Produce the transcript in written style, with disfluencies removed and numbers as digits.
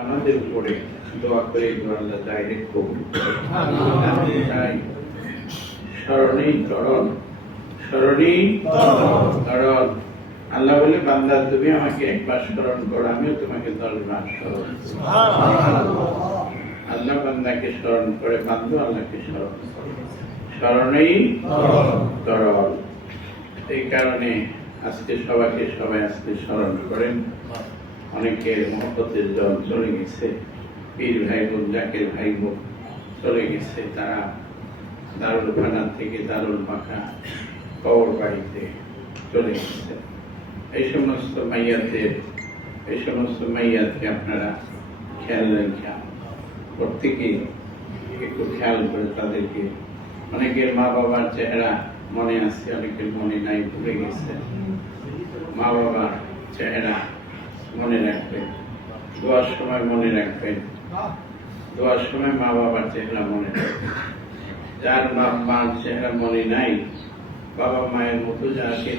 আমাদের উপরে দোয়া করে আল্লাহ ডাইরেক্ট কবুল তাই স্মরণেই তরণ আল্লাহ বলে বান্দা তুমি আমাকে একবার স্মরণ করো আমিও তোমাকে 10 বার স্মরণ আল্লাহ বান্দাকে স্মরণ করে বান্দা আল্লাহকে স্মরণ করে স্মরণেই তরল। এই কারণে আজকে সবাই আজকে স্মরণ করেন। অনেকের মহব্বতের জল চলে গেছে, পীর ভাই বোন জাকের ভাই বোন চলে গেছে, তারা দারুল ফানা থেকে দারুল পাখা কবর বাড়িতে চলে গেছে। এই সমস্ত মাইয়াতকে আপনারা খেয়াল রাখেন, প্রত্যেকেই একটু খেয়াল করে তাদেরকে। অনেকের মা বাবার চেহারা মনে আছে, অনেকের মনে নাই, ভুলে গেছে। মা বাবার চেহারা মনে রাখবেন, দোয়ার সময় মনে রাখবেন, দোয়ার সময় মা বাবার চেহারা মনে রাখবেন। যার বাপ মার চেহারা মনে নাই, বাবা মায়ের মতো যাকে